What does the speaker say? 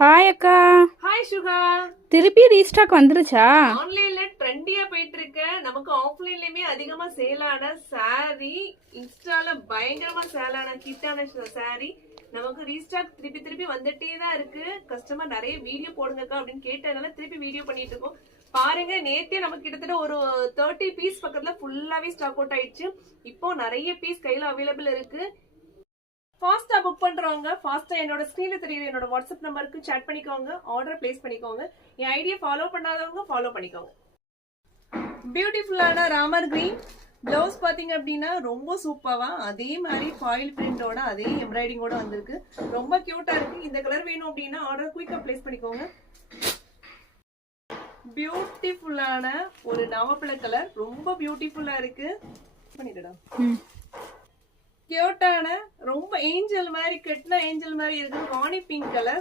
Hi அக்கா. Hi சுகா. திருப்பி restock வந்துருச்சா? ஆன்லைன்ல ட்ரெண்டியா போயிட்டு இருக்க, நமக்கு ஆஃப்லைன்லயுமே அதிகமா சேலான சாரி, இன்ஸ்டால பயங்கரமா சேலான ஹிட்டான சாரி நமக்கு ரீஸ்டாக் திருப்பி திருப்பி வந்துட்டே தான் இருக்கு. கஸ்டமர் நிறைய வீடியோ போடுங்கக்கா அப்படின்னு கேட்டதுனால திருப்பி வீடியோ பண்ணிட்டு இருக்கோம். பாருங்க, நேத்தே நமக்கு கிட்டத்தட்ட ஒரு 30 பீஸ் பக்கத்துல ஃபுல்லாவே ஸ்டாக் அவுட் ஆயிடுச்சு. இப்போ நிறைய பீஸ் கையில அவைலபிள் இருக்கு. ஃபாஸ்டா புக் பண்றவங்க ஃபாஸ்டா என்னோட ஸ்கிரீன்ல தெரியுது என்னோட வாட்ஸ்அப் நம்பருக்கு chat பண்ணிக்கோங்க, ஆர்டர் பிளேஸ் பண்ணிக்கோங்க. என் ஐடியா ஃபாலோ பண்ணாதவங்க ஃபாலோ பண்ணிக்கோங்க. பியூட்டிஃபுல்லான ராமர் கிரீன் பிளவுஸ் பாத்தீங்க அப்படின்னா ரொம்ப சூப்பரா அதே மாதிரி ஃபாயில் பிரிண்டோட அதே எம்ப்ராய்டிங்கோட வந்திருக்கு. ரொம்ப கியூட்டா இருக்கு. இந்த கலர் வேணும் அப்படின்னா ஆர்டர் குயிக்கா பிளேஸ் பண்ணிக்கோங்க. பியூட்டிஃபுல்லான ஒரு நவப்பழ கலர் ரொம்ப பியூட்டிஃபுல்லா இருக்கு. பண்ணிடடா. கியூட்டான ரொம்ப ஏஞ்சல் மாதிரி கட்டின ஏஞ்சல் மாதிரி இருக்கு. ராணி பிங்க் கலர்